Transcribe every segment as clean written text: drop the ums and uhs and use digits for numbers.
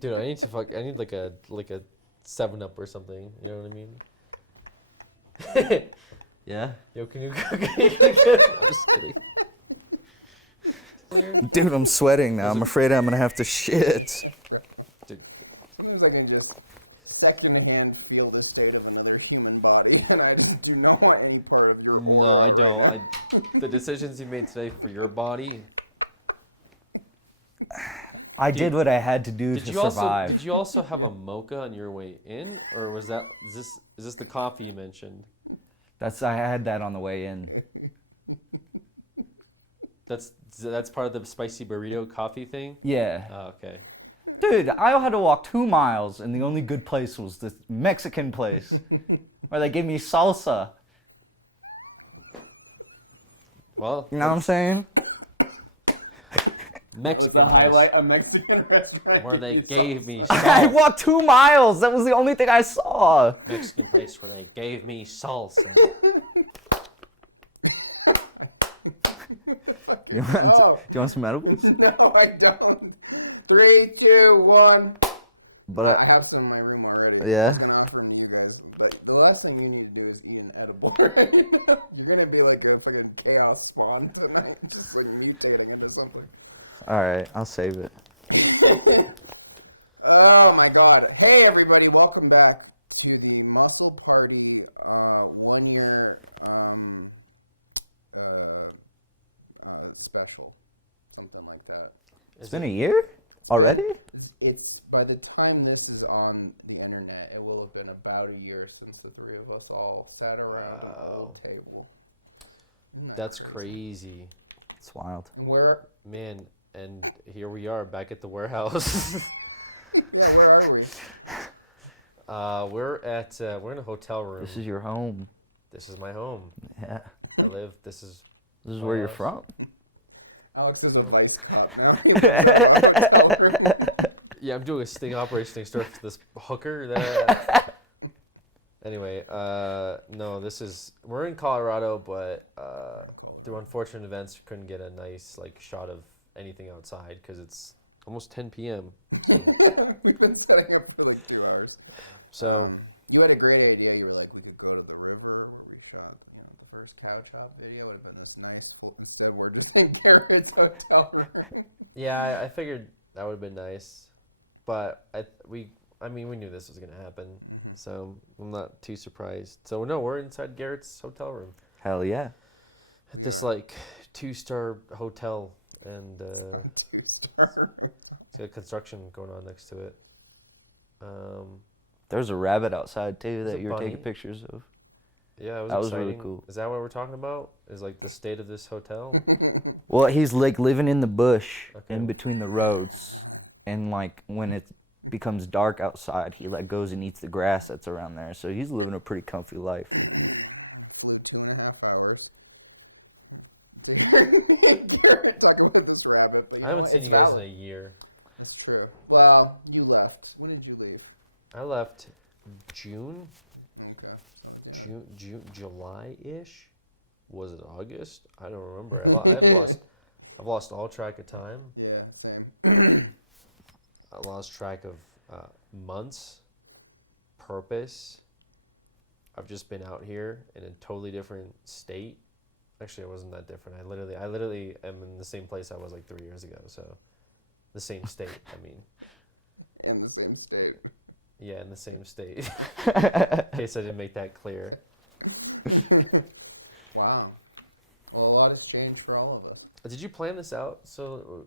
Dude, I need like a 7-Up or something. You know what I mean? Yeah. Yo, can you I'm just kidding. Dude, I'm sweating now. I'm afraid I'm gonna have to shit. Dude, Sometimes I can just secondhand feel the state of another human body, and I just do not want any part of your aura right now. The decisions you made today for your body. I did what I had to do to survive. Did you also have a mocha on your way in, or was that is this the coffee you mentioned? I had that on the way in. That's part of the spicy burrito coffee thing? Yeah. Oh, okay. Dude, I had to walk 2 miles, and the only good place was this Mexican place where they gave me salsa. Well, You know what I'm saying? That was the highlight. A Mexican restaurant Where gave they you gave me salsa. I walked 2 miles. That was the only thing I saw. Mexican place where they gave me salsa. What the fuck? Oh, Do you want some metal? no, I don't. 3, 2, 1. But I have some in my room already. Yeah? I was going to offer them to you guys. But the last thing you need to do is eat an edible right now. You're going to be like a fucking chaos spawn tonight. Just like mutating into something. All right, I'll save it. Oh my god. Hey everybody, welcome back to the Muscle Party 1 year special. Something like that. It's been a year? It's Already? it's by the time this is on the internet, it will have been about a year since the three of us all sat around an old table. Isn't that That's crazy? crazy. It's wild. And where Man, and here we are back at the warehouse. yeah, where are we? We're in a hotel room. This is your home. This is my home. Yeah. I live. This is This is where you're from. Alex is a vice cop now. He lives out of a hotel room. Yeah, I'm doing a sting operation to extort this hooker. That. Anyway, no, we're in Colorado, but We're in Colorado. through unfortunate events, we couldn't get a nice shot of anything outside because it's almost 10 p.m. We've been setting up for like 2 hours. So You had a great idea. You were like, we could go to the river where we shot, the first cow chop video. Would have been this nice full. Instead, we're just in Garrett's hotel room. yeah, I figured that would have been nice, but we knew this was gonna happen, so I'm not too surprised. So no, we're inside Garrett's hotel room. Hell yeah. We This are. 2-star hotel, and It's not a 2-star hotel. it's got construction going on next to it. There's a rabbit outside too There's that a you were bunny. taking pictures of. Yeah, it was That was exciting. really cool. Is that what we're talking about? Is the state of this hotel? Well, he's like living in the bush Okay. in between the roads. And when it becomes dark outside, he goes and eats the grass that's around there. So he's living a pretty comfy life. Flew 2.5 hours to hear Garrett talk about this rabbit, but you I know haven't what? seen It's you guys valid. in a year. That's true. Well, you left. When did you leave? I left June, Okay, so yeah. July-ish. Was it August? I don't remember. I've lost all track of time. Yeah, same. I lost track of months, purpose. I've just been out here in a totally different state. Actually, it wasn't that different. I literally am in the same place I was 3 years ago. So, the same state. I mean, In the same state. yeah, in the same state. In case I didn't make that clear. Wow. Well, a lot has changed for all of us. Did you plan this out? So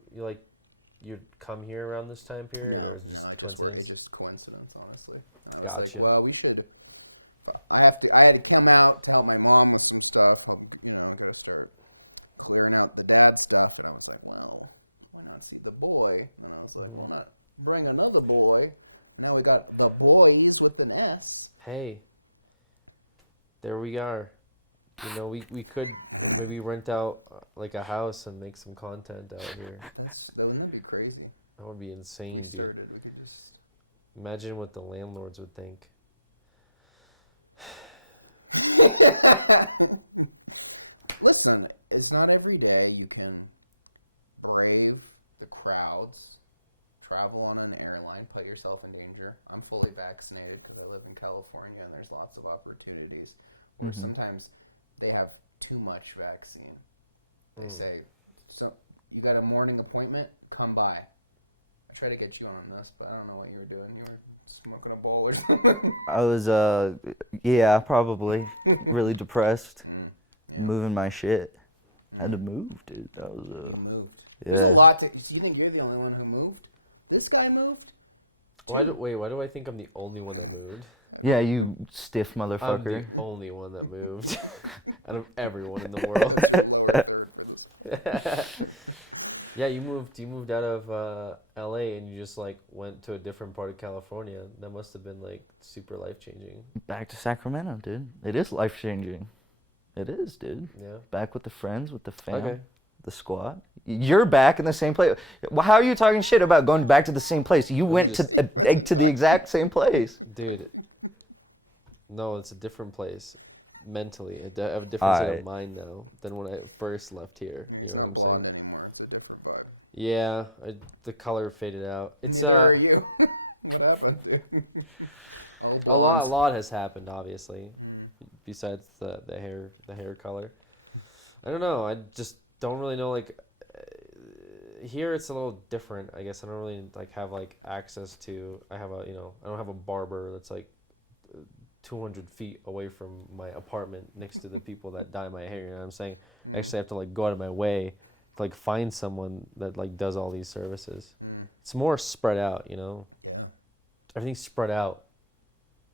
you'd come here around this time period? No, or is no, this it just coincidence? It's just coincidence, honestly. And I was Gotcha. like, well, we should. I had to come out to help my mom with some stuff. I got to start clearing out the dad stuff, and I was like, well, why not see the boy? And I was like, well, not bring another boy. And now we got the boys with an S. Hey, there we are. We could maybe rent out a house and make some content out here. Wouldn't that be crazy? That would be insane. If we dude. started, we could just. Imagine what the landlords would think. Listen, it's not every day you can brave the crowds, travel on an airline, put yourself in danger. I'm fully vaccinated because I live in California and there's lots of opportunities where sometimes they have too much vaccine. They say, so you got a morning appointment, come by. I tried to get you on this, but I don't know what you were doing. You were smoking a bowl or something. I was, yeah, probably really depressed, Yeah. moving my shit. Had to move, dude. That was, You moved. Yeah. There's a lot to. So you think you're the only one who moved? This guy moved? Why do I think I'm the only one that moved? Yeah, you stiff I'm motherfucker. the only one that moved out of everyone in the world. That's your lower third for this. Yeah, you moved out of LA and you just like went to a different part of California. That must have been like super life changing. Back to Sacramento, dude. It is life changing. It is, dude. Yeah. Back with the friends, with the fam, Okay. the squad. You're back in the same place. How are you talking shit about going back to the same place? You went to the exact same place. Dude. No, it's a different place. Mentally, I have a different state Alright. of mind now than when I first left here. Yeah, he's You know what not I'm blonde saying? anymore. It's a different vibe. Yeah, the color faded out. It's, Neither are you. What happened, dude? All blondes. A lot has happened, obviously. Mm. Besides the hair color. I don't know. I just don't really know. Like here, it's a little different. I guess I don't really like have like access to. I don't have a barber that's like 200 feet away from my apartment next to the people that dye my hair. You know what I'm saying? I actually have to like go out of my way to like find someone that like does all these services. It's more spread out. You know, Yeah. everything's spread out.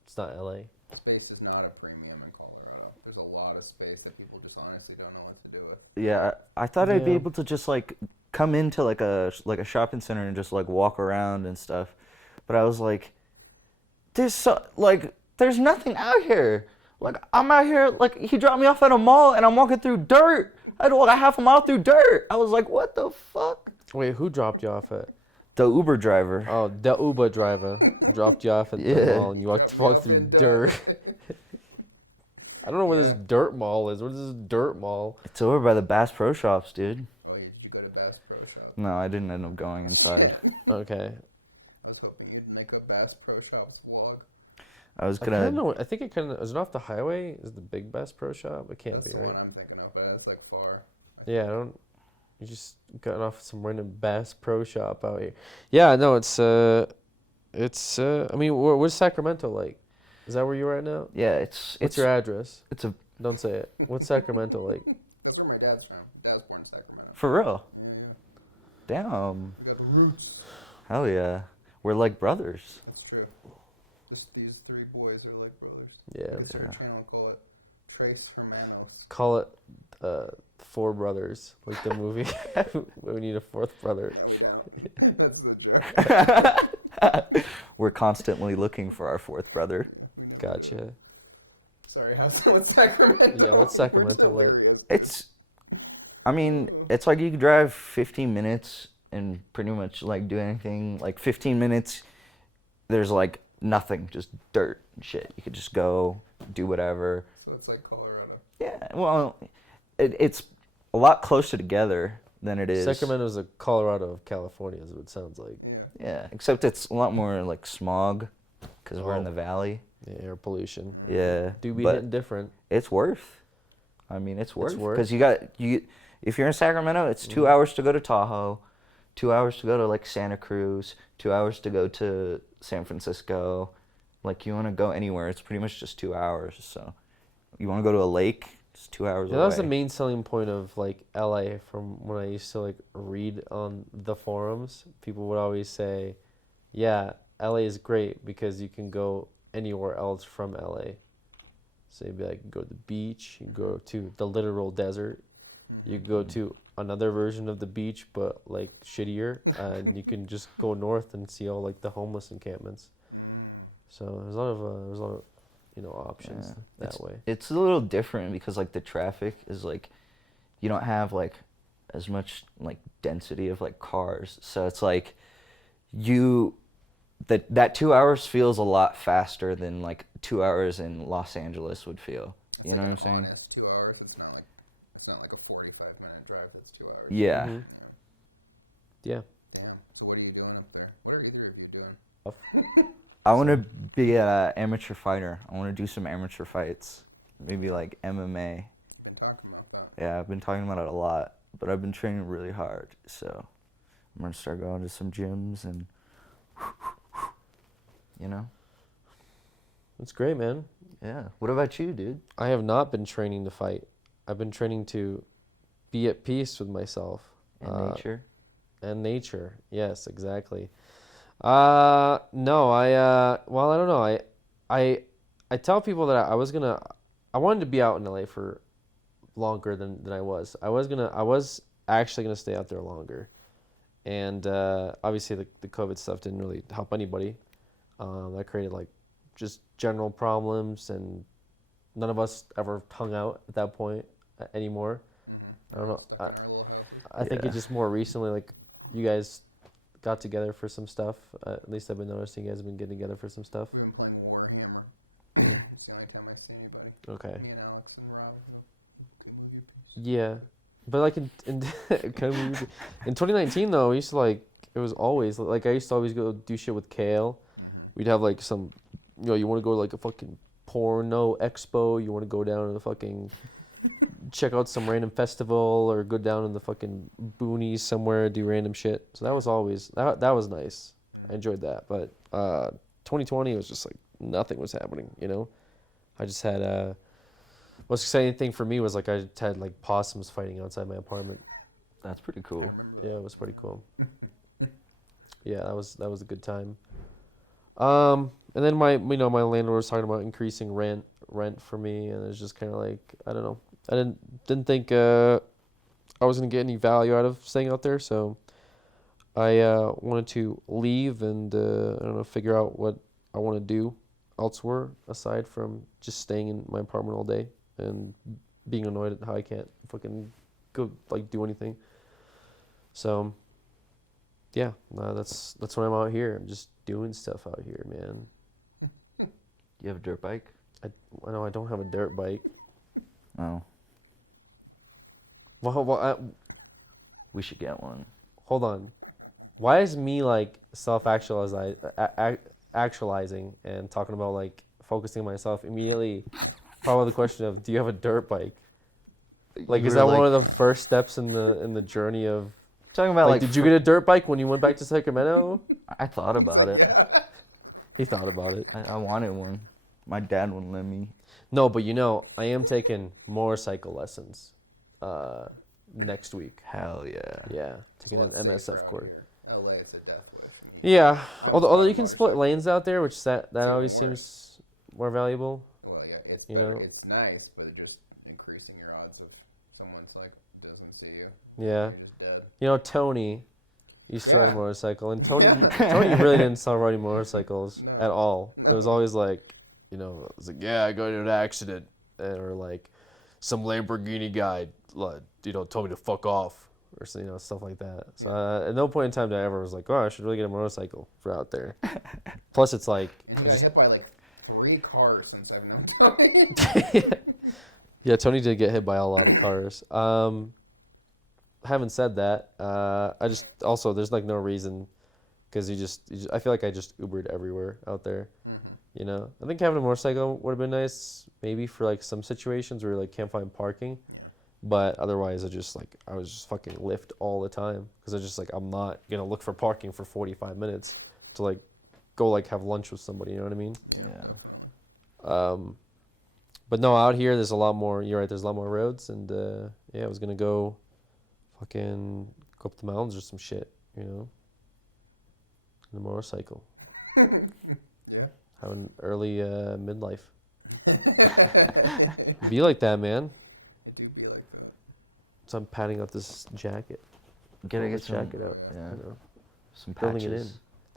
It's not LA. Space is not a premium in Colorado. There's a lot of space that people just honestly don't know what to do with. Yeah, I thought I'd be Yeah. able to just like come into like a shopping center and just like walk around and stuff, but I was like, there's nothing out here. Like I'm out here, like he dropped me off at a mall and I'm walking through dirt. I had to walk a half a mile through dirt. I was like, what the fuck? Wait, who dropped you off at? The Uber driver. Oh, the Uber driver dropped you off at the Yeah. mall and you walked Dropped me forth off through in dirt. I don't know where Yeah. this dirt mall is. What is this dirt mall? It's over by the Bass Pro Shops, dude. Oh, yeah. Did you go to Bass Pro Shop? No, I didn't end up going Oh, inside. shit. Okay. I was hoping you'd make a Bass Pro Shops vlog. I was I gonna. don't know. I think it kind of is it off the highway. Is the Big Bass Pro Shop? It can't. That's be, the right? one I'm thinking of, but that's like far. I Yeah, think. I don't. You just got off some random Bass Pro Shop out here. Yeah, no, it's. I mean, what's Sacramento like? Is that where you're at now? Yeah, What's your address? it's a Don't say it. What's Sacramento like? That's where my dad's from. Dad's born in Sacramento. for real. Yeah, yeah. Damn. We got the roots. Hell yeah. We're like brothers. That's true. These three boys are like brothers. Yeah. We could start a channel and call it Trace Hermanos. Call it Four Brothers, like the movie. We need a fourth brother. No, we don't. That's the joke. We're constantly looking for our fourth brother. Yeah, we never do it. Gotcha. Sorry, what's Sacramento? Yeah, what's We're Sacramento like? delirious, dude. I mean, it's like you could drive 15 minutes and pretty much like do anything. Like 15 minutes, there's like nothing, just dirt and shit. You could just go do whatever. So it's like Colorado. Yeah, well, it's a lot closer together than it is. Sacramento's the Colorado of California, is what it sounds like. Yeah. Yeah, except it's a lot more like smog because we're in Oh. the valley. Yeah, air pollution. Yeah, Do be but hitting different. it's worth. I mean, it's worth worth. because if you're in Sacramento, it's 2 hours to go to Tahoe, 2 hours to go to like Santa Cruz, 2 hours to go to San Francisco. Like you want to go anywhere, it's pretty much just 2 hours. So you want to go to a lake, it's 2 hours Yeah, away. that was the main selling point of like LA from when I used to like read on the forums. People would always say, yeah, LA is great because you can go anywhere else from LA. So you'd be like, you go to the beach, you go to the literal desert, you go to another version of the beach but like shittier, and you can just go north and see all like the homeless encampments. So there's a lot of options that way. It's a little different because like the traffic is like, you don't have like as much like density of like cars. So it's like that 2 hours feels a lot faster than like 2 hours in Los Angeles would feel. It's You like know an what I'm saying? honest 2 hours. It's not like a 45-minute drive that's 2 hours. Yeah. Mhm. Yeah. Yeah, Damn. So what are you doing up there? What are either of you doing? I want to be an amateur fighter. I want to do some amateur fights. Maybe Yeah. like MMA. You've been talking about that. Yeah, I've been talking about it a lot, but I've been training really hard. So I'm going to start going to some gyms and, you know? That's great, man. Yeah. What about you, dude? I have not been training to fight. I've been training to be at peace with myself. And nature? And nature. Yes, exactly. No, well, I don't know. I tell people that I wanted to be out in LA for longer than I was. I was actually gonna stay out there longer. And obviously the COVID stuff didn't really help anybody. That created like just general problems, and none of us ever hung out at that point anymore. Mm-hmm. We're all stuck in our little houses. I think Yeah. it just more recently, like, you guys got together for some stuff. At least I've been noticing you guys have been getting together for some stuff. We've been playing Warhammer. It's the only time I see anybody. Okay. Me and Alex and Rob go, okay, move your piece. Yeah. Okay. But, like, in 2019, though, we used to, like, it was always, like, I used to always go do shit with Kale. Mm-hmm. We'd have, like, some, you want to go to, like, a fucking porno expo. You want to go down to the fucking... check out some random festival, or go down in the fucking boonies somewhere, do random shit. So that Yeah. was always that was nice. Mhm. I enjoyed that. But 2020 was just like nothing was happening. I just had most exciting thing for me was like I just had like possums fighting outside my apartment. That's pretty cool. I remember that. Yeah, it was pretty Yeah. cool. Yeah, that was a good time. And then my landlord was talking about increasing rent for me, and it was just kind of like, I don't know. I didn't think I was gonna get any value out of staying out there, so I wanted to leave and I don't know, figure out what I want to do elsewhere aside from just staying in my apartment all day and being annoyed at how I can't fucking go like do anything. So yeah, that's why I'm out here. I'm just doing stuff out here, man. You have a dirt bike? I know I don't have a dirt bike. Oh. Well, We should get one. hold on. Why is me like actualizing and talking about like focusing myself immediately? Probably the question of, do you have a dirt bike? Like, is that one of the first steps in the journey of? Talking about Like, did you get a dirt bike when you went back to Sacramento? I thought about He's like, it. yeah. He thought about it. I wanted one. My dad wouldn't let me. No, but I am taking motorcycle lessons next week. Hell yeah. Yeah. It's a lot taking an safer MSF out course. here. LA, it's a death wish. I mean, Yeah. I almost Although got a you can split motorcycle. lanes out there, which that It's even always worse. seems more valuable. Well, yeah, it's You better. know? It's nice, but just increasing your odds of someone's like doesn't see you. and Yeah. you're just dead. Tony used to Yeah. ride a motorcycle, and Tony, Yeah. Tony really didn't start riding motorcycles No. at all. It No. was always like, it was like, yeah, I got into an accident, or like, some Lamborghini guy, like, told me to fuck off, or stuff like that. So Yeah. at no point in time did I ever was like, oh, I should really get a motorcycle for out there. Plus, it's like, And he got hit by like 3 cars since I've known Tony. yeah, Tony did get hit by a lot of cars. Having said that, I just also there's like no reason, because I feel like I just Ubered everywhere out there. Mm-hmm. I think having a motorcycle would have been nice, maybe for like some situations where you like can't find parking. Yeah. But otherwise, I was just fucking Lyft all the time, because I just like, I'm not gonna look for parking for 45 minutes to like go like have lunch with somebody. You know what I mean? Yeah, definitely. But no, out here there's a lot more. You're right. There's a lot more roads, and yeah, I was gonna go, fucking go up the mountains or some shit. In a motorcycle. Yeah. Have an early midlife. Be like that, man. It do be like that. So I'm padding out this jacket. Gotta get This some, jacket. Oh, yeah. I know. some Building patches. it in.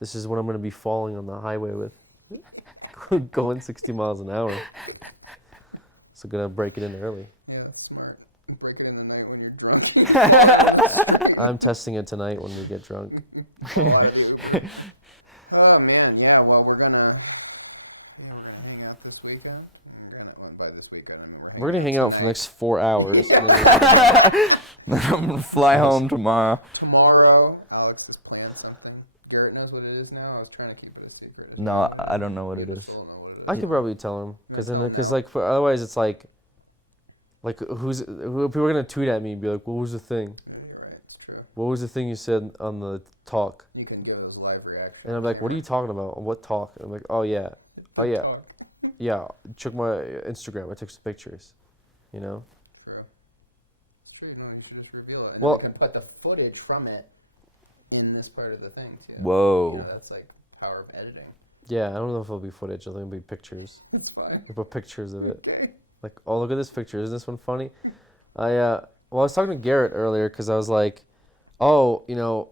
This is what I'm gonna be falling on the highway with. Going 60 miles an hour. So gonna break it in early. Yeah, that's smart. Break it in the night when you're drunk and you fall down on the street. I'm testing it tonight when we get drunk. Fall out of the Uber. Oh man, yeah. Well, we're gonna hang out this weekend. Well, by this weekend, I mean we're We're gonna hanging hang out for the tonight. next 4 hours. I'm gonna fly home tomorrow. Tomorrow, Alex has planned something. Garrett knows what it is now. I was trying to keep it a secret. Does he No, know what it I is? don't know what you it just is. don't know what it is. I could probably tell him. You wanna tell him now? Like, otherwise it's like who people are gonna tweet at me and be like, "What was the thing? Yeah, you're right. It's true. What was the thing you said on the talk?" You can give those live reactions. And I'm like, "What are you talking about? What talk?" And I'm like, "Oh yeah, The oh, yeah, talk. yeah. Check my Instagram. I took some pictures. You know." True. It's true. No, you should just reveal it, and Well- then we can put the footage from it in this part of the thing too. Whoa. You know, that's like power of editing. Yeah, I don't know if it'll be footage. I think it'll be pictures. It's fine. We'll put pictures of it. Okay. Like, oh, look at this picture. Isn't this one funny? I was talking to Garrett earlier because I was like, oh, you know,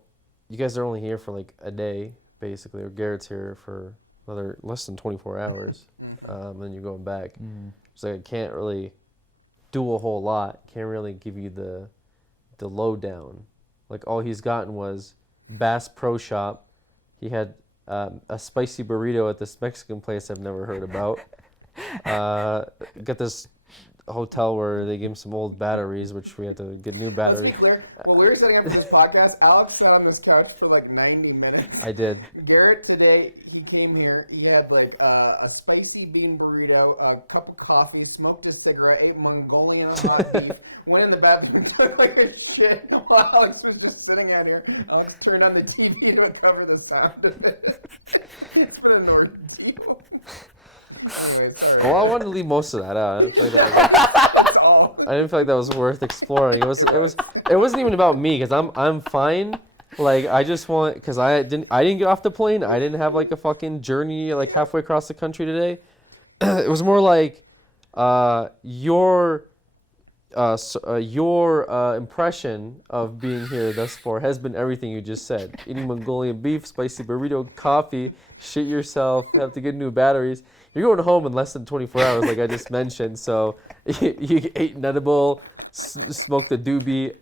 you guys are only here for like a day, basically, or Garrett's here for another less than 24 hours. Then you're going back. So I can't really do a whole lot. Can't really give you the lowdown. Like, all he's gotten was Bass Pro Shop. He had a spicy burrito at this Mexican place I've never heard about. Got this hotel where they gave him some old batteries, which we had to get new batteries. Let's be clear. While we were setting up for this podcast, Alex sat on this couch for like 90 minutes. I did. Garrett today, he came here. He had like a spicy bean burrito, a cup of coffee, smoked a cigarette, ate Mongolian hot beef, went in the bathroom, took like a shit while Alex was just sitting out here. Alex turned on the TV to cover the sound of it. It's been an ordeal. Anyway, sorry. Well, I wanted to leave most of that out. I didn't feel like It's all. I didn't feel like that was worth exploring. It wasn't even about me because I'm fine. Like, I just want, because I didn't get off the plane. I didn't have like a fucking journey like halfway across the country today. It was more like your impression of being here thus far has been everything you just said. Eating Mongolian beef, spicy burrito, coffee, shit yourself, have to get new batteries. You're going home in less than 24 hours, like I just mentioned. So you ate an edible, smoked a doobie,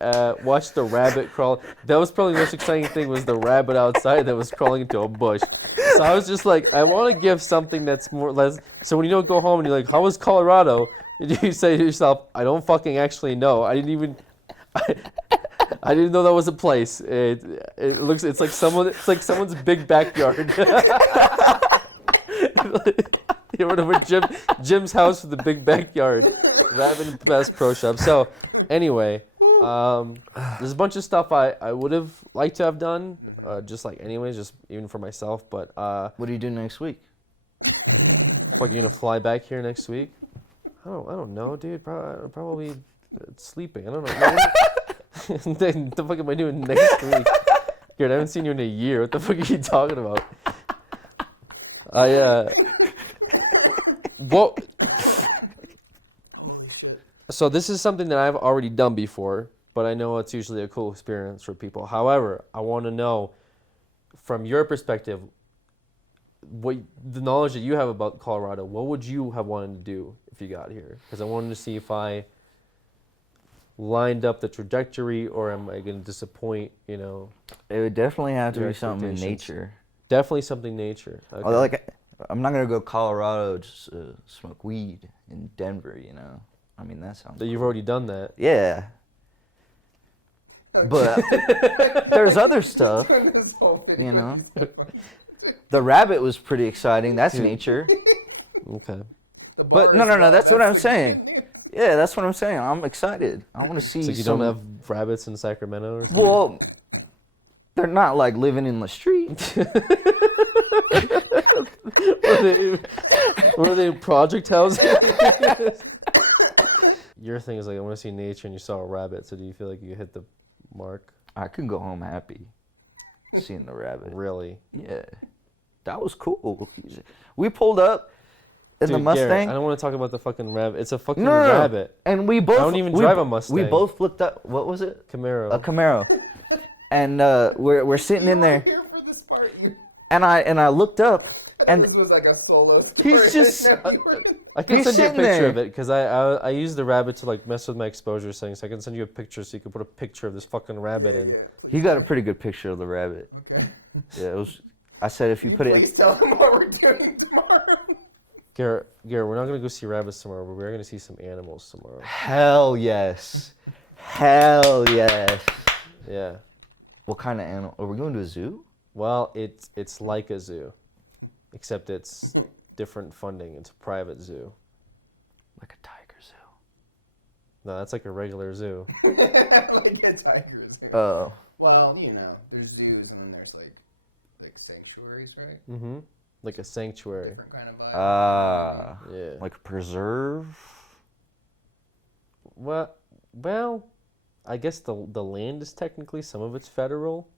watched the rabbit crawl. That was probably the most exciting thing, was the rabbit outside that was crawling into a bush. So I was just like, I want to give something that's more or less. So when you don't go home and you're like, how was Colorado? You say to yourself, I don't fucking actually know. I didn't even. I didn't know that was a place. It's like someone's big backyard. You went over Jim's house with the big backyard. Driving to Bass Pro Shop. So, anyway, there's a bunch of stuff I would have liked to have done, just like anyways, just even for myself. But What do you do next week? I'm gonna fly back here next week. I don't know, dude. Probably sleeping. I don't know. What the fuck am I doing next week? Dude, I haven't seen you in a year. What the fuck are you talking about? What? Holy shit. So this is something that I've already done before, but I know it's usually a cool experience for people. However, I want to know, from your perspective, what the knowledge that you have about Colorado, what would you have wanted to do if you got here? Because I wanted to see if I lined up the trajectory, or am I going to disappoint, you know? It would definitely have to Your be something in expectations. nature. Definitely something nature. Okay. Although, like, I'm not gonna go Colorado just to smoke weed in Denver. You know, I mean that sounds. You've already done that. Yeah, Okay. but there's other stuff. He's doing this whole video You with know? these headphones. The rabbit was pretty exciting. That's nature. Okay. The bar But- is no, low. that's what I'm the saying. good news. Yeah, that's what I'm saying. I'm excited. I want to see So you some. don't have rabbits in Sacramento? Or Well, they're not like living in the street. Were they project housing? Your thing is like, I want to see nature, and you saw a rabbit. So do you feel like you hit the mark? I can go home happy seeing the rabbit. Really? Yeah, that was cool. We pulled up in the Dude, Mustang. Garrett, I don't want to talk about the fucking rabbit. It's a fucking No, no, no. rabbit. And we both. I don't even drive a Mustang. We both looked up. What was it? Camaro. A Camaro. And we're sitting You in were there, here for this part. and I looked up. I thought and this was like a solo story. He's just- I didn't know you were in I can He's send you a sitting picture there. of it because I use the rabbit to like mess with my exposure settings. So I can send you a picture so you can put a picture of this fucking rabbit. Yeah, in. yeah. Please. You got do. a pretty good picture of the rabbit. Okay. Yeah, it was. I said if Will you you put please tell him what we're doing tomorrow? Garrett, we're not gonna go see rabbits tomorrow, but we're gonna see some animals tomorrow. Hell yes. Hell yes. Yeah. What kind of animal? Are we going to a zoo? Well, it's like a zoo, except it's different funding. It's a private zoo. Like a tiger zoo. No, that's like a regular zoo. Like a tiger zoo. Oh. Well, you know, there's zoos and then there's like sanctuaries, right? Mm-hmm. Like a sanctuary. Different kind of vibe. You know what I mean? Yeah. Like a preserve? Well, I guess the land is technically, some of it's federal,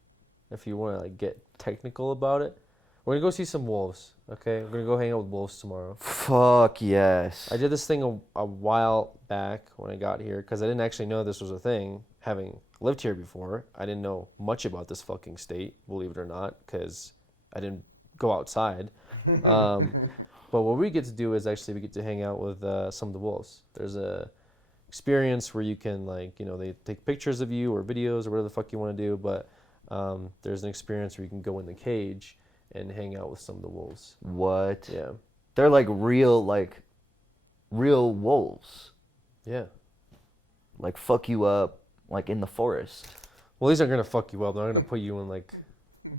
if you want to like get technical about it. We're gonna go see some wolves. Okay, we're gonna go hang out with wolves tomorrow. Fuck yes. I did this thing a while back when I got here because I didn't actually know this was a thing. Having lived here before, I didn't know much about this fucking state, believe it or not, because I didn't go outside. But what we get to do is actually we get to hang out with some of the wolves. There's a experience where you can they take pictures of you or videos or whatever the fuck you want to do, but there's an experience where you can go in the cage and hang out with some of the wolves. What? Yeah. They're like real wolves. Yeah. Like fuck you up, like in the forest. Well, these aren't gonna fuck you up. They're not gonna put you in like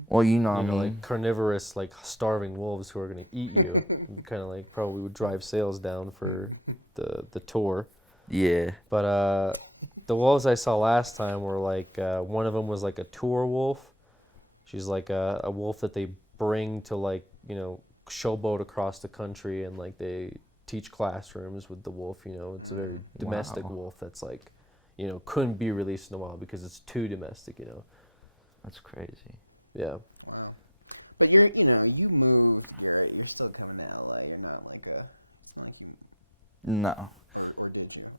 Well, you know what I mean. like carnivorous, like starving wolves who are gonna eat you. Kind of like probably would drive sales down for the tour. Yeah. But the wolves I saw last time were like one of them was like a tour wolf. She's like a wolf that they bring to like showboat across the country, and like they teach classrooms with the wolf. It's a very domestic wow. wolf that's like couldn't be released in the wild because it's too domestic. That's crazy. Yeah. Wow. But you moved, Garrett. You're still coming to LA. You're not like it's not like you, No. or did you?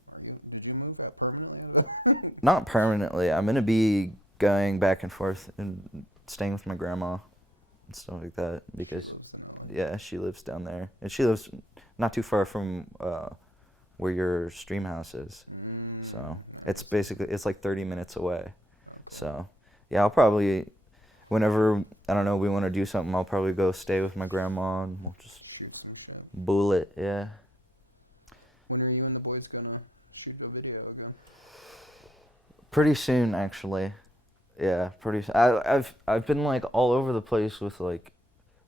Did you move out permanently out of it? Not permanently. I'm gonna be going back and forth and staying with my grandma and stuff like that because She lives in LA. Yeah, she lives down there, and she lives not too far from where your stream house is. So it's nice. basically like 30 minutes away. Okay. So yeah, I'll probably whenever we want to do something, I'll probably go stay with my grandma and we'll just Shoot some shit. bullet. Yeah. When are you and the boys gonna shoot a video again? Pretty soon, actually. Yeah, pretty soon. I've been like all over the place with like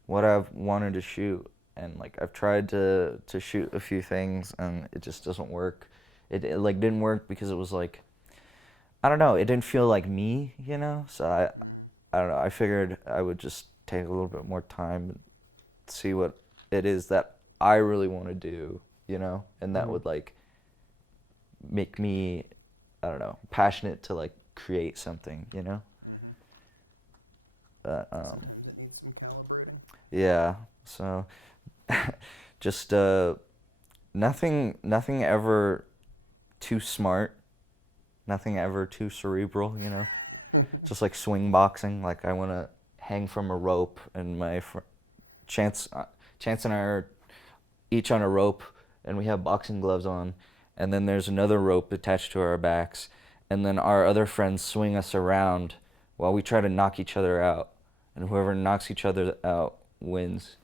what I've wanted to shoot, and like I've tried to shoot a few things and it just doesn't work. It like didn't work because it was like I don't know, it didn't feel like me, So I don't know. I figured I would just take a little bit more time and see what it is that I really want to do, and that would like make me, I don't know, passionate to like create something, Mm-hmm. But, Sometimes it needs some calibrating. yeah. So, just nothing ever too smart, nothing ever too cerebral, Just like swing boxing. Like I want to hang from a rope, and my Chance and I are each on a rope, and we have boxing gloves on, and then there's another rope attached to our backs, and then our other friends swing us around while we try to knock each other out, and whoever knocks each other out wins.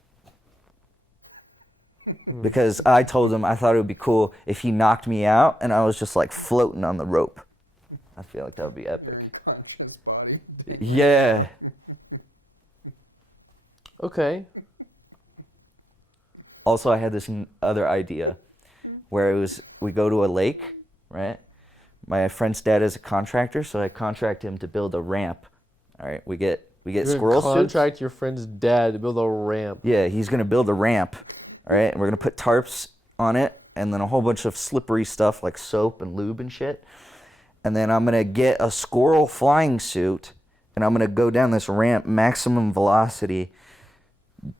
Because I told him I thought it would be cool if he knocked me out and I was just like floating on the rope. I feel like that would be epic. Your unconscious body. dangling Yeah. Okay. Also, I had this other idea where we go to a lake, right? My friend's dad is a contractor, so I contract him to build a ramp. All right, we get You're squirrel gonna suits. contract your friend's dad to build a ramp. Yeah, he's gonna build a ramp. All right, and we're gonna put tarps on it, and then a whole bunch of slippery stuff like soap and lube and shit. And then I'm gonna get a squirrel flying suit, and I'm gonna go down this ramp, maximum velocity,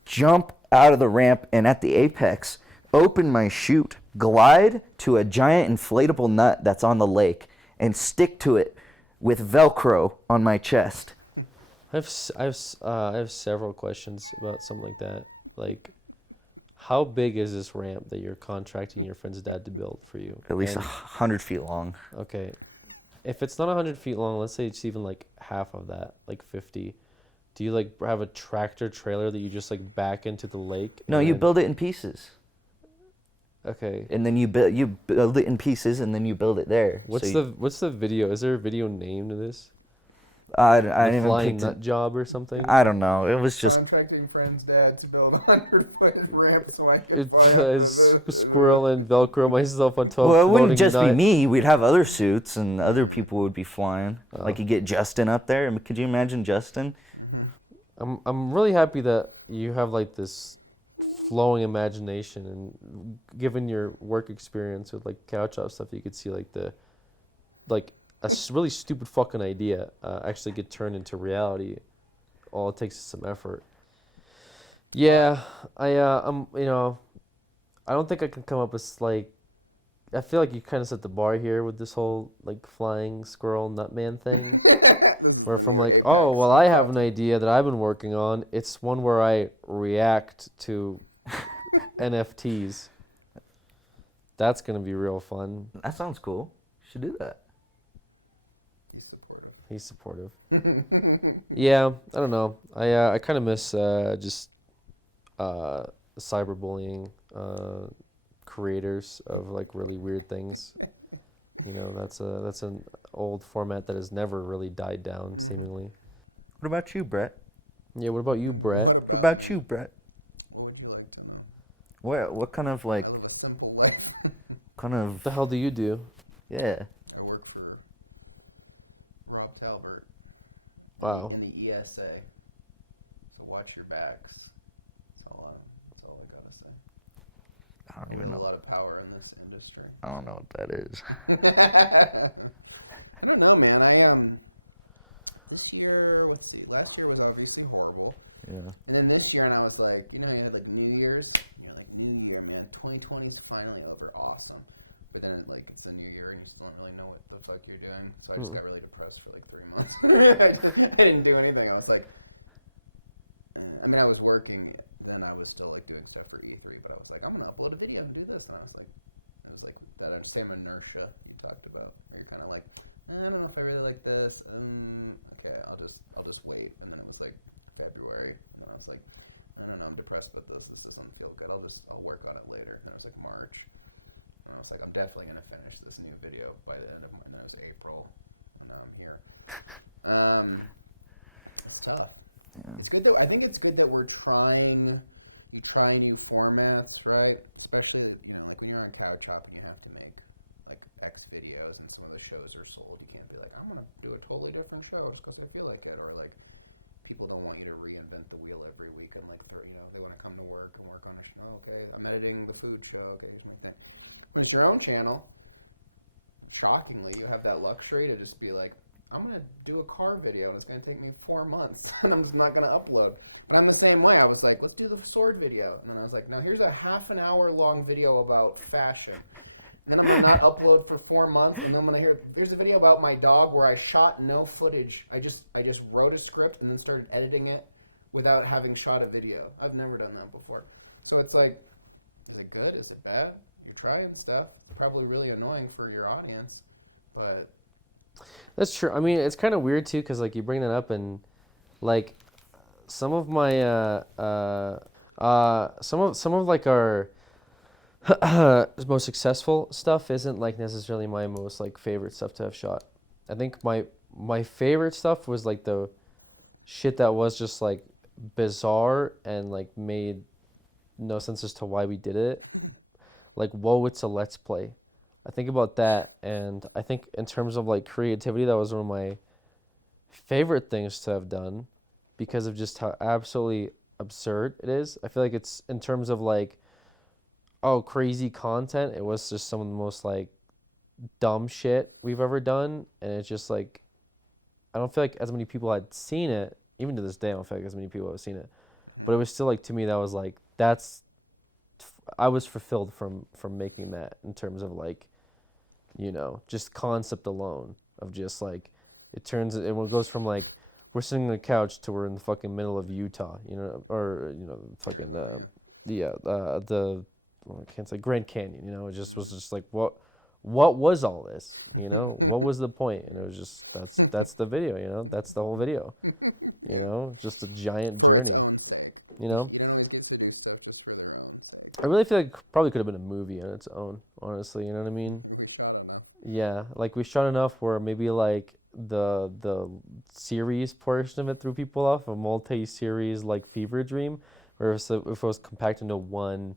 jump out of the ramp, and at the apex, open my chute, glide to a giant inflatable nut that's on the lake, and stick to it with Velcro on my chest. I have several questions about something like that. Like, how big is this ramp that you're contracting your friend's dad to build for you? At least And- 100 feet long. Okay. If it's not 100 feet long, let's say it's even like half of that, like 50. Do you like have a tractor trailer that you just like back into the lake? No, and you then- build it in pieces. Okay. and then you build it in pieces, and then you build it there. What's the video? Is there a video name to this? I The didn't even flying pick nut job or something? I don't know. It was just Contracting friend's dad to build a 100-foot ramp so I can It's fly up a squirrel and Velcro myself on top. well, it wouldn't floating just be nut. me. We'd have other suits, and other people would be flying. Oh. Like you get Justin up there. Could you imagine Justin? I'm really happy that you have like this flowing imagination, and given your work experience with like couch shop stuff, you could see like really stupid fucking idea actually get turned into reality. All it takes is some effort. Yeah, I don't think I can come up with like. I feel like you kind of set the bar here with this whole like flying squirrel nutman thing. This is Where the from new like, apex. oh well, of I have an content. idea that I've been working on. It's one where I react to NFTs. That's gonna be real fun. That sounds cool. You should do that. He's supportive. He's supportive. Yeah, I don't know. I kind of miss just cyberbullying creators of like really weird things. That's an old format that has never really died down seemingly. What about you, Brett? Yeah. What about you, Brett? What about, What about me? you, Brett? What would you like to know? What kind of like I live a simple life. kind What of the hell do you do? yeah? I work for Rob Talbert Wow. in the ESA. So watch your backs. That's all I gotta say. I We don't have a know. lot of power in this industry. I don't know what that is. I don't know, man. This year, let's see. Last year was obviously horrible. Yeah. And then this year, and I was like, you had like New Year's. And you're like, New Year, man. 2020 is finally over. Awesome. But then, it's a new year, and you still don't really know what the fuck you're doing. So I just got really depressed for like 3 months. I didn't do anything. I was like, I was working. Then I was still like doing stuff for E3. But I was like, I'm gonna upload a video and do this. And I was like, it was like that same inertia you talked about, where you're kind of like, I don't know if I really like this. Okay, I'll just wait. And then it was like February, and then I was like, I don't know, I'm depressed about this. This doesn't feel good. I'll work on it later. And then it was like March. And I was like, I'm definitely going to finish this new video by the end of and then it was April, and now I'm here. It's tough. Yeah. It's good I think it's good that you try new formats, right? Especially, like when you're on Couch Hop and you have to make like X videos and some of the shows are sold. You can't be like, I'm going to do a totally different show just because I feel like it. Or like, people don't want you to reinvent the wheel every week and they want to come to work and work on a show. Oh, okay, I'm editing the food show. Okay, here's my thing. When it's your own channel, shockingly, you have that luxury to just be like, I'm going to do a car video and it's going to take me 4 months and I'm just not going to upload. But I'm the same way. I was like, let's do the sword video. And then I was like, now here's a half an hour long video about fashion. And then I'm going to not upload for 4 months, and then I'm going to here's a video about my dog where I shot no footage. I just wrote a script and then started editing it without having shot a video. I've never done that before. So it's like, is it good? Is it bad? You're trying stuff. It's probably really annoying for your audience, but... That's true. I mean, it's kind of weird, too, because, like, you bring that up, and, like, some of my, some of like, our... most successful stuff isn't like necessarily my most like favorite stuff to have shot. I think my favorite stuff was like the shit that was just like bizarre and like made no sense as to why we did it. Like, whoa, it's a let's play. I think about that, and I think in terms of like creativity, that was one of my favorite things to have done because of just how absolutely absurd it is. I feel like it's in terms of like, oh, crazy content, it was just some of the most like dumb shit we've ever done, and it's just like, I don't feel like as many people had seen it. Even to this day, I don't feel like as many people have seen it. Mm-hmm. But it was still like, to me, that was like, I was fulfilled from making that in terms of like, just concept alone of just like, it goes from like, we're sitting on a couch to we're in the fucking middle of Utah, fucking, Arizona, I can't say Grand Canyon, it just was just like, what what was all this? You know, what was the point? And it was just that's the video. You know, that's the whole video. You know, just a giant For its journey, own sake. You know, You don't always get to do stuff just for their own sake. I really feel like probably could have been a movie on its own. Honestly, you know what I mean? We shot enough. Yeah, like we shot enough where maybe like the series portion of it threw people off, a multi-series like fever dream, or if it was compacted into one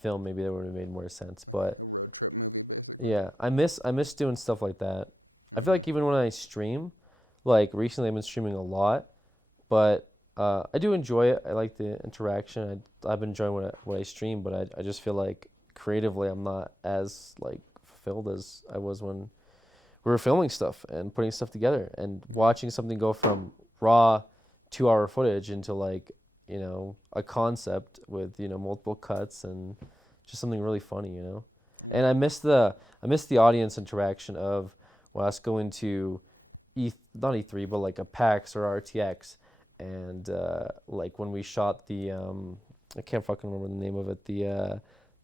film, maybe that would have made more sense. Like But a road trip movie, basically. yeah, I miss doing stuff like that. I feel like even when I stream, like recently I've been streaming a lot, but I do enjoy it. I like the interaction. I've been enjoying what I stream, but I just feel like creatively I'm not as like fulfilled as I was when we were filming stuff and putting stuff together and watching something go from raw 2-hour footage into like, you know, a concept with, you know, multiple cuts and just something really funny, you know. And I miss the audience interaction of us going to not E3 but like a PAX or RTX, and like when we shot the I can't fucking remember the name of it, the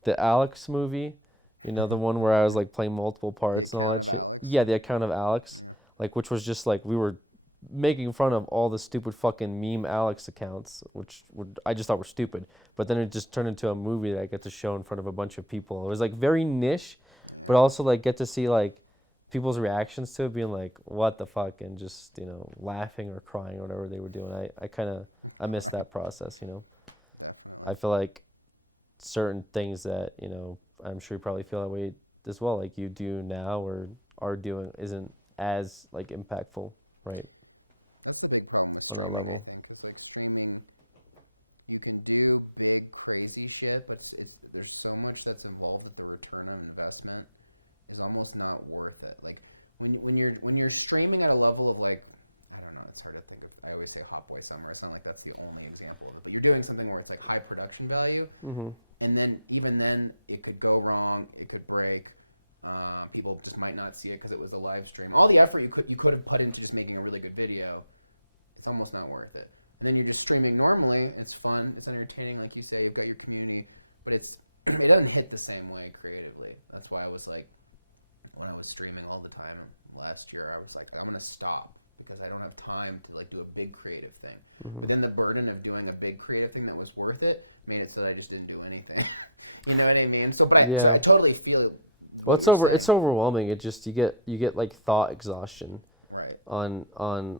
Aleks movie, you know, the one where I was like playing multiple parts. The Account of Aleks? Yeah, the Account of Aleks. Yeah. Like, which was just like we were making fun of all the stupid fucking meme Alex accounts, I just thought were stupid. But then it just turned into a movie that I get to show in front of a bunch of people. It was like very niche, but also like get to see like people's reactions to it, being like, what the fuck, and just, you know, laughing or crying or whatever they were doing. I miss that process, you know. Definitely. I feel like certain things that, you know, I'm sure you probably feel that way as well, like you do now or are doing, isn't as like impactful, right? That's the big problem with streaming, I think, because like streaming, you can do big crazy shit, but there's so much that's involved that the return on investment is almost not worth it. Like when you're streaming at a level of like, I don't know, it's hard to think of. I always say Hot Boy Summer. It's not like that's the only example of it, but you're doing something where it's like high production value, and then even then it could go wrong, it could break. People just might not see it because it was a live stream. All the effort you could have put into just making a really good video, it's almost not worth it. And then you're just streaming normally. It's fun. It's entertaining, like you say. You've got your community, but it doesn't hit the same way creatively. That's why I was like, when I was streaming all the time last year, I was like, I'm gonna stop because I don't have time to like do a big creative thing. But then the burden of doing a big creative thing that was worth it made it so that I just didn't do anything. You know what I mean? So, but so I totally feel what you're saying. It's overwhelming. It just you get like thought exhaustion. Right. On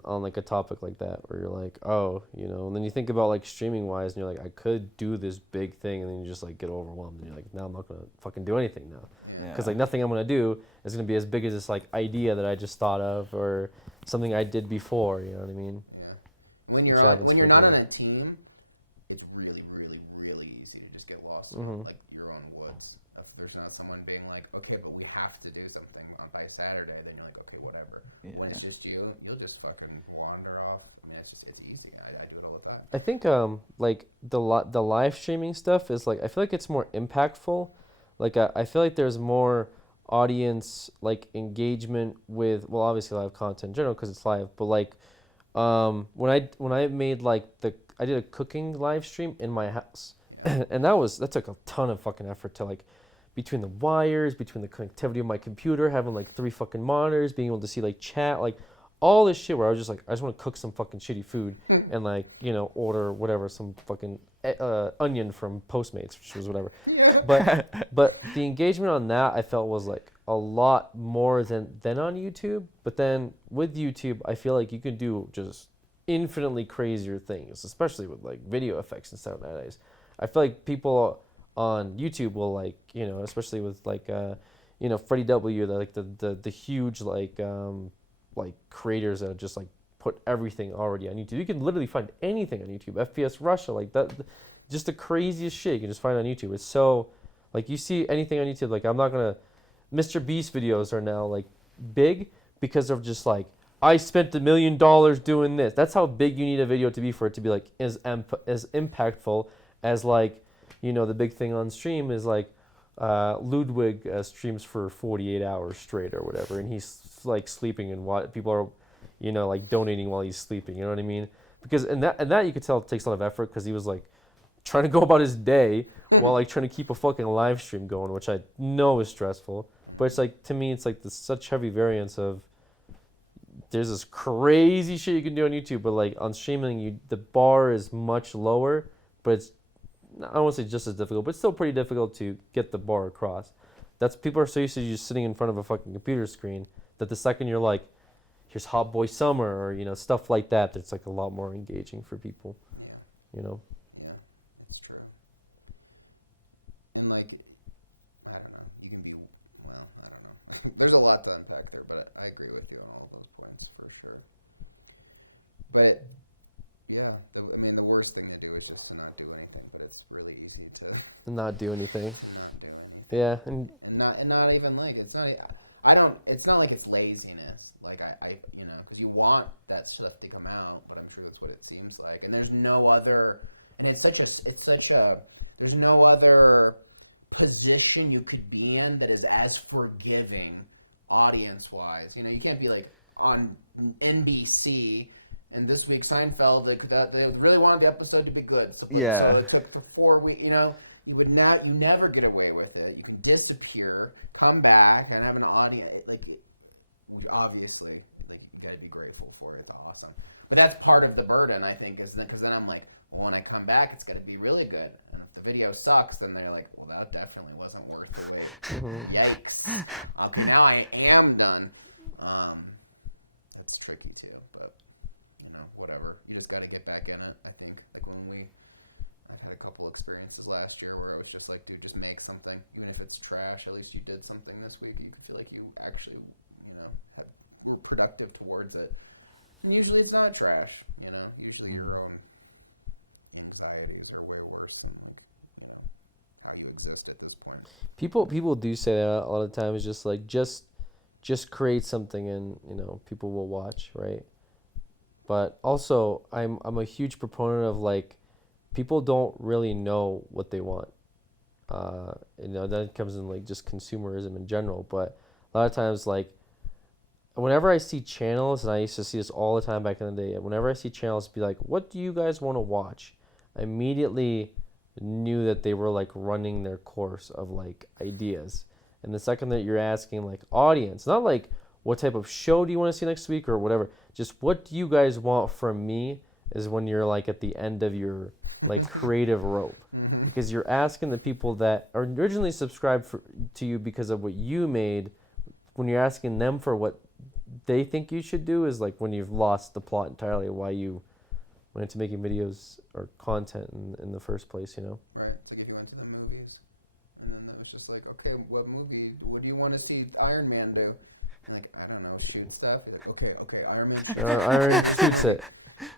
like a topic like that where you're like, oh, you know, and then you think about like streaming wise and you're like, I could do this big thing, and then you just like get overwhelmed and you're like, now I'm not gonna fucking do anything now. Yeah. Because like nothing I'm gonna do is gonna be as big as this like idea that I just thought of or something I did before. You know what I mean? Yeah. And when you're not on a team, it's really, really, really easy to just get lost in like your own woods. If there's not someone being like, okay, but we have to do something by Saturday, then you're like, okay, whatever. Yeah. When it's just you, you'll just fucking wander off. I mean, it's easy. I do it all the time. I think like the live streaming stuff is like, I feel like it's more impactful. Like I feel like there's more audience like engagement with, well, obviously live content in general because it's live, but like when I made like I did a cooking live stream in my house. Yeah. And that took a ton of fucking effort to like, between the wires, between the connectivity of my computer, having like 3 fucking monitors, being able to see like chat, like all this shit where I was just like, I just want to cook some fucking shitty food and like, you know, order whatever, some fucking onion from Postmates, which was whatever. Yeah. But the engagement on that I felt was like a lot more than on YouTube. But then with YouTube, I feel like you can do just infinitely crazier things, especially with like video effects and stuff nowadays. I feel like people on YouTube will like, you know, especially with like you know, Freddie W, the huge like creators that just like put everything already on YouTube. You can literally find anything on YouTube. FPS Russia, like that, just the craziest shit you can just find on YouTube. It's so like, you see anything on YouTube, like Mr. Beast videos are now like big because of just like, I spent $1 million doing this. That's how big you need a video to be for it to be like as impactful as like, you know, the big thing on stream is like Ludwig streams for 48 hours straight or whatever, and he's like sleeping and what people are, you know, like donating while he's sleeping. You know what I mean? Because and that you could tell it takes a lot of effort because he was like trying to go about his day while like trying to keep a fucking live stream going, which I know is stressful. But it's like, to me, it's like this such heavy variance of there's this crazy shit you can do on YouTube, but like on streaming, the bar is much lower, but it's, I don't want to say just as difficult, but it's still pretty difficult to get the bar across. That's, people are so used to just sitting in front of a fucking computer screen that the second you're like, here's Hot Boy Summer, or, you know, stuff like that, that's like a lot more engaging for people. Yeah. You know? Yeah, it's true. And like, I don't know, you can be, well, I don't know. There's a lot to unpack there, but I agree with you on all of those points for sure. But yeah, I mean, the worst thing to do is just to not do anything, but it's really easy to Not do anything. to not do anything. Yeah, and not even like, it's not, I don't, it's not like it's laziness. Like I you know, because you want that stuff to come out, but I'm sure that's what it seems like. And there's no other, and it's such a, there's no other position you could be in that is as forgiving audience wise. You know, you can't be like on NBC and this week Seinfeld, they really wanted the episode to be good, so it took 4 weeks. You know, you never get away with it. You can disappear, come back, and have an audience. Obviously, like, you got to be grateful for it. It's awesome, but that's part of the burden, I think, is because then I'm like, well, when I come back, it's got to be really good. And if the video sucks, then they're like, well, that definitely wasn't worth the wait. Yikes. Okay, now I am done. That's tricky too, but. You know, whatever. You just got to get back in it, I think. Like I've had a couple experiences last year where I was just like, dude, just make something. Even if it's trash, at least you did something this week. You could feel like you actually, you know, were productive towards it. And usually it's not trash, you know. Usually your own anxieties are way worse than, like, you know, how you exist at this point. people do say that a lot of times, just like, just create something and, you know, people will watch, right? But also, I'm a huge proponent of, like, people don't really know what they want. You know, that comes in, like, just consumerism in general. But a lot of times, like, whenever I see channels, and I used to see this all the time back in the day, whenever I see channels be like, what do you guys want to watch? I immediately knew that they were, like, running their course of, like, ideas. And the second that you're asking, like, audience, not like, what type of show do you want to see next week or whatever, just what do you guys want from me, is when you're, like, at the end of your, like, creative rope. Mm-hmm. Because you're asking the people that originally subscribed to you because of what you made, when you're asking them for what they think you should do, is like when you've lost the plot entirely of why you went into making videos or content in the first place, you know? Right. It's like if you went to the movies and then that was just like, okay, what do you want to see Iron Man do? You're like, I don't know, shoot stuff. You're like, okay, Iron Man shoots. Iron Man shoots it.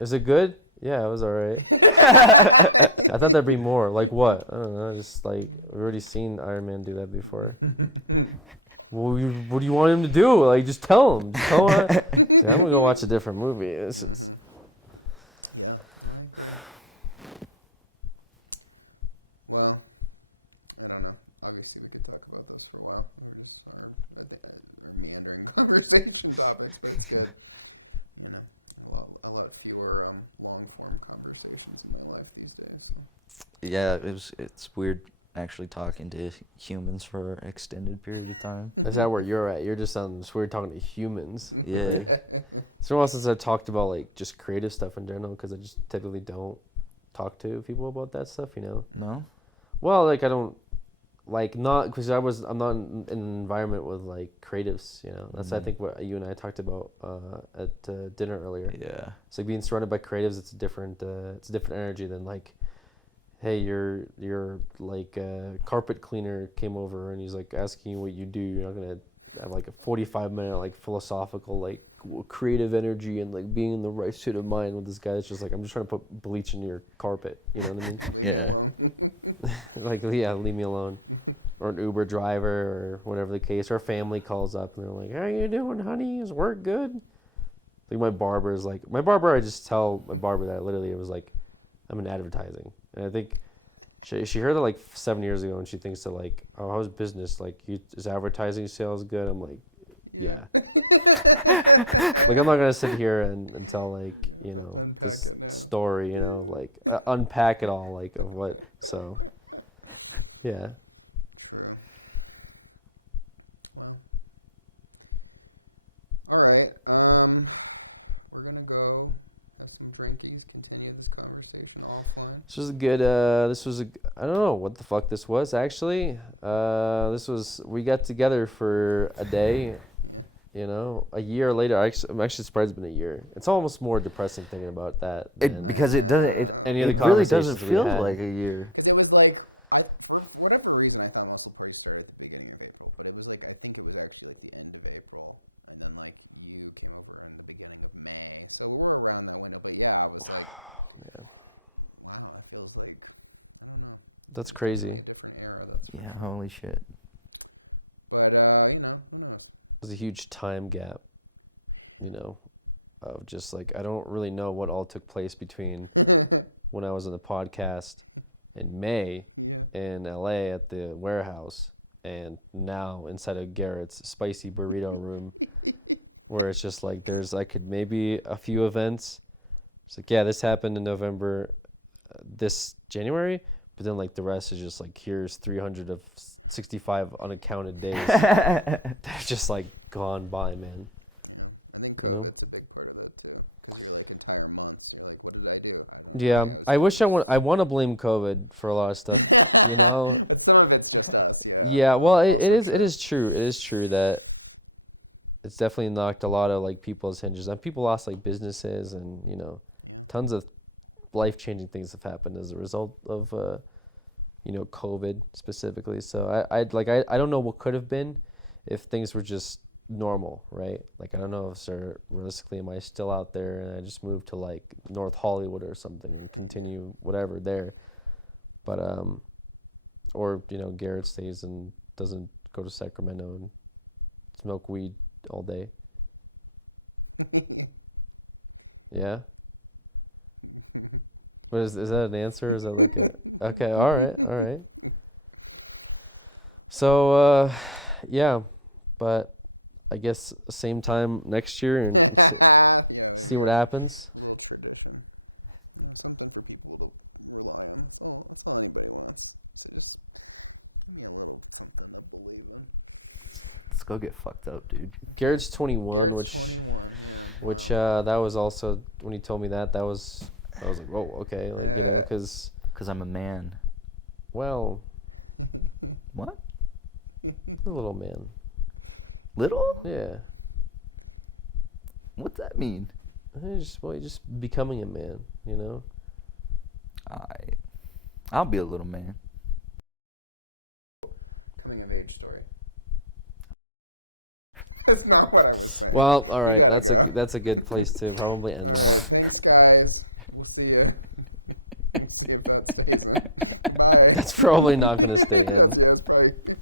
Is it good? Yeah, it was all right. I thought there'd be more. Like what? I don't know. Just like, we've already seen Iron Man do that before. Well, what do you want him to do? Like, just tell him. I'm gonna go watch a different movie. Yeah, I agree. Well, I don't know. Obviously, we could talk about this for a while. We're just our meandering conversation topics, but it's good. You know, a lot fewer long form conversations in my life these days. So. Yeah, it's weird actually talking to humans for an extended period of time. Is that where you're at? You're just it's weird talking to humans. Yeah. It's been a while since I talked about, like, just creative stuff in general, because I just typically don't talk to people about that stuff, you know? No? Well, like, I don't, like, not, because I'm not in an environment with, like, creatives, you know? That's, I think, what you and I talked about at dinner earlier. Yeah. It's like being surrounded by creatives, it's a different energy than, like, hey, your like carpet cleaner came over and he's like asking you what you do. You're not gonna have like a 45-minute like philosophical like creative energy and like being in the right state of mind with this guy that's just like, I'm just trying to put bleach in your carpet. You know what I mean? Leave me alone. Like, yeah, leave me alone. Or an Uber driver or whatever the case. Or family calls up and they're like, how you doing, honey? Is work good? Like my barber, I just tell my barber that literally it was like, I'm in advertising. And I think she heard that like 7 years ago, and she thinks that like, oh, how's business? Like, is advertising sales good? I'm like, Yeah. Like, I'm not gonna sit here and tell, like, you know, unpack this it now. story, you know, like unpack it all, like, of what. So, yeah. True. Well. All right. We're gonna go have some drinkies. Continue this conversation offline. This was a good. I don't know what the fuck this was actually. We got together for a day. Yeah. You know, a year later. I'm actually surprised it's been a year. It's almost more depressing thinking about that. than Because it doesn't. Any of It the really conversations doesn't we feel had. like a year. Because it was like for whatever reason I thought muscle party started at the beginning of April, but it was like I think it was actually like the end of April, and then like you came over in the beginning of May, so we were around that window. But yeah, I was like, wow, that feels like I don't know. That's It's crazy. Definitely a different era. That's for Yeah, sure. holy shit. But you know, who knows? There's a huge time gap, you know, of just like I don't really know what all took place between when I was on the podcast in May Yeah. in LA at the warehouse and now inside of Garrett's spicy burrito room where it's just like there's like maybe a few events. It's like, yeah, this happened in November, this January, but then like the rest is just like here's 300 of 65 unaccounted days. They're just like gone by, man. Yeah, I think COVID's a big part of that too, because you're like entire months. You're like, what did I do? I don't know. Yeah, I wish I want to blame COVID for a lot of stuff. You know? But some of it's just us. Yeah. Yeah, well, it also is. It is true. It is true that it's definitely knocked a lot of like people's hinges. And people lost like businesses, and you know, Yeah. tons of life-changing things have happened as a result of you know, COVID specifically. So I don't know what could have been if things were just normal, right? Like I don't know if realistically am I still out there and I just moved to like North Hollywood or something and continue whatever there. But or you know, Garrett stays and doesn't go to Sacramento and smoke weed all day. Yeah. But is that an answer? Or is that like okay? All right. So yeah, but I guess same time next year and Yeah. There see you what go. happens. A little tradition. You know, something for people to rely on. That's all anybody wants. So just give me a little something to believe in. Let's go get fucked up, dude. Garrett's 21. Garrett's which, 21. Yeah. Which wow. that was also when he told me that I was like, whoa, okay, because Because I'm a man. well, What? a little man. Little? Yeah. What's that mean? You're just becoming a man, you know? I'll be a little man. Coming of age story. That's not what I was saying. Well, all right. We gotta go. That's a good place to probably end. All right. Thanks, guys. We'll see you. We'll see if that stays in. Bye. It's probably not going to stay in. It's probably.